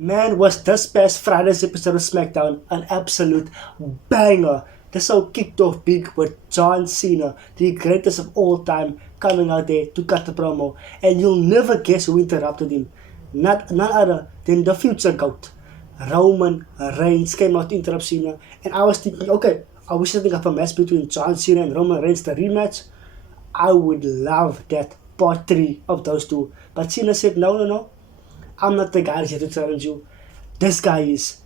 Man, was this past Friday's episode of SmackDown an absolute banger. The show kicked off big with John Cena, the greatest of all time, coming out there to cut the promo. And you'll never guess who interrupted him. None other than the future GOAT. Roman Reigns came out to interrupt Cena. And I was thinking, okay, are we setting up a match between John Cena and Roman Reigns, the rematch? I would love that part 3 of those two. But Cena said, no. I'm not the guy here to challenge you. This guy is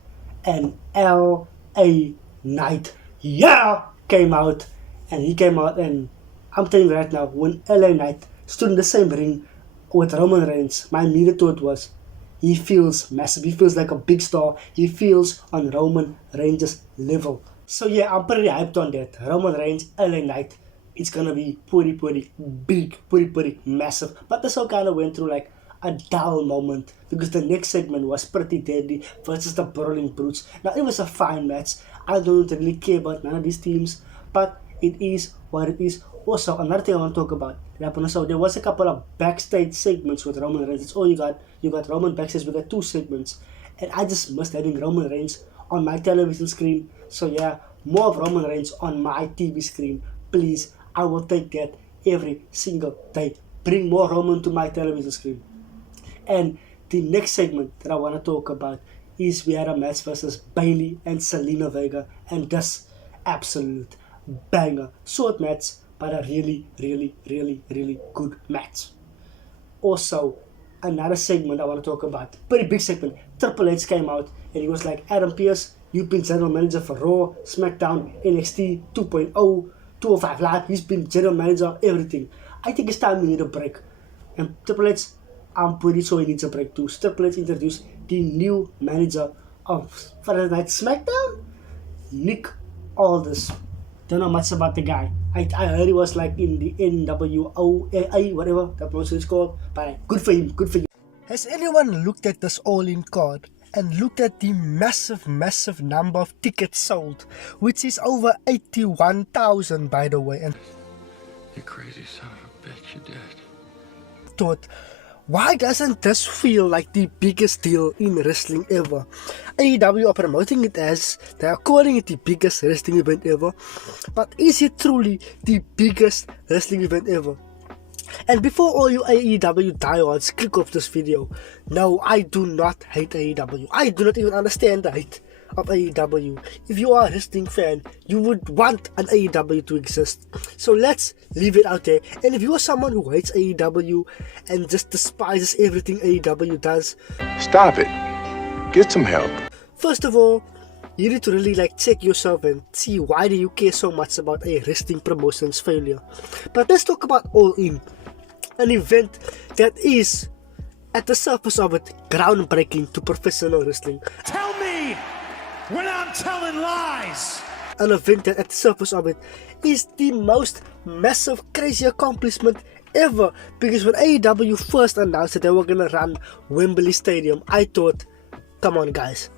an LA Knight. Yeah! Came out. And he came out, and I'm telling you right now, when LA Knight stood in the same ring with Roman Reigns, my immediate thought was, he feels massive. He feels like a big star. He feels on Roman Reigns' level. So yeah, I'm pretty hyped on that. Roman Reigns, LA Knight. It's gonna be pretty big, pretty massive. But this all kind of went through like a dull moment because the next segment was pretty deadly versus the Brawling Brutes. Now it was a fine match. I don't really care about none of these teams, but it is what it is. Also, another thing I want to talk about. So there was a couple of backstage segments with Roman Reigns. It's all you got. You got Roman backstage. We got 2 segments, and I just missed having Roman Reigns on my television screen. So yeah, more of Roman Reigns on my TV screen, please. I will take that every single day. Bring more Roman to my television screen. And the next segment that I want to talk about is we had a match versus Bayley and Selena Vega, and this absolute banger. Short match, but a really good match. Also, another segment I want to talk about, pretty big segment. Triple H came out and he was like, Adam Pearce, you've been general manager for Raw, SmackDown, NXT 2.0, 205 Live. He's been general manager of everything. I think it's time we need a break. And Triple H, I'm pretty sure he needs a break too. Triple H introduced the new manager of Friday Night SmackDown, Nick Aldis. Don't know much about the guy. I heard he was like in the NWO, whatever that promotion is called. But good for him, good for you. Has anyone looked at this all-in card and looked at the massive number of tickets sold, which is over 81,000 by the way? And you crazy son of a bitch, you did. Thought, why doesn't this feel like the biggest deal in wrestling ever? AEW are promoting it as they are calling it the biggest wrestling event ever, but is it truly the biggest wrestling event ever? And before all you AEW diehards click off this video, no, I do not hate AEW. I do not even understand the hate of AEW. If you are a wrestling fan, you would want an AEW to exist. So let's leave it out there. And if you are someone who hates AEW and just despises everything AEW does, Stop it. Get some help. First of all, you need to really check yourself and see why do you care so much about a wrestling promotion's failure. But let's talk about All In, an event that is, at the surface of it, groundbreaking to professional wrestling. Tell me when I'm telling lies! An event that at the surface of it is the most massive, crazy accomplishment ever. Because when AEW first announced that they were gonna run Wembley Stadium, I thought, come on guys,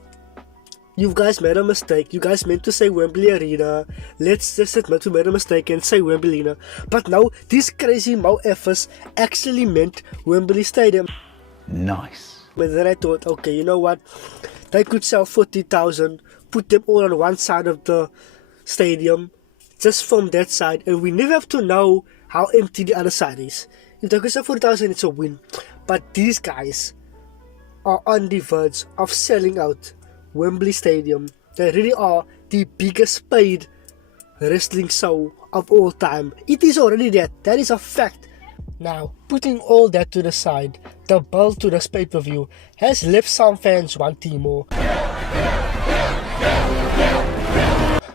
you guys made a mistake. You guys meant to say Wembley Arena. Let's just admit we made a mistake and say Wembley Arena. But now, these crazy mo-effers actually meant Wembley Stadium. Nice. But then I thought, okay, you know what? They could sell 40,000, put them all on one side of the stadium, just from that side, and we never have to know how empty the other side is. If they could sell 40,000, it's a win. But these guys are on the verge of selling out Wembley Stadium. They really are the biggest paid wrestling show of all time. It is already that is a fact. Now, putting all that to the side, the build to this pay-per-view has left some fans wanting more.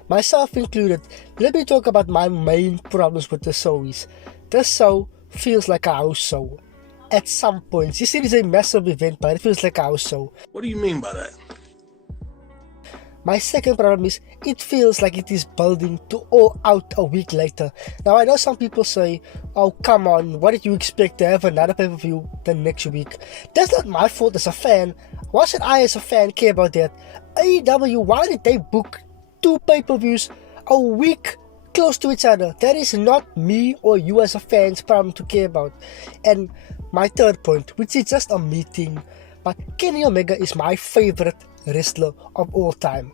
Myself included, let me talk about my main problems with the show is, this show feels like a house show. At some points, you see it is a massive event, but it feels like a house show. What do you mean by that? My second problem is, it feels like it is building to all out a week later. Now I know some people say, oh come on, what did you expect to have another pay-per-view the next week? That's not my fault as a fan. Why should I as a fan care about that? AEW, why did they book 2 pay-per-views a week close to each other? That is not me or you as a fan's problem to care about. And my third point, which is just a meeting but Kenny Omega is my favorite wrestler of all time.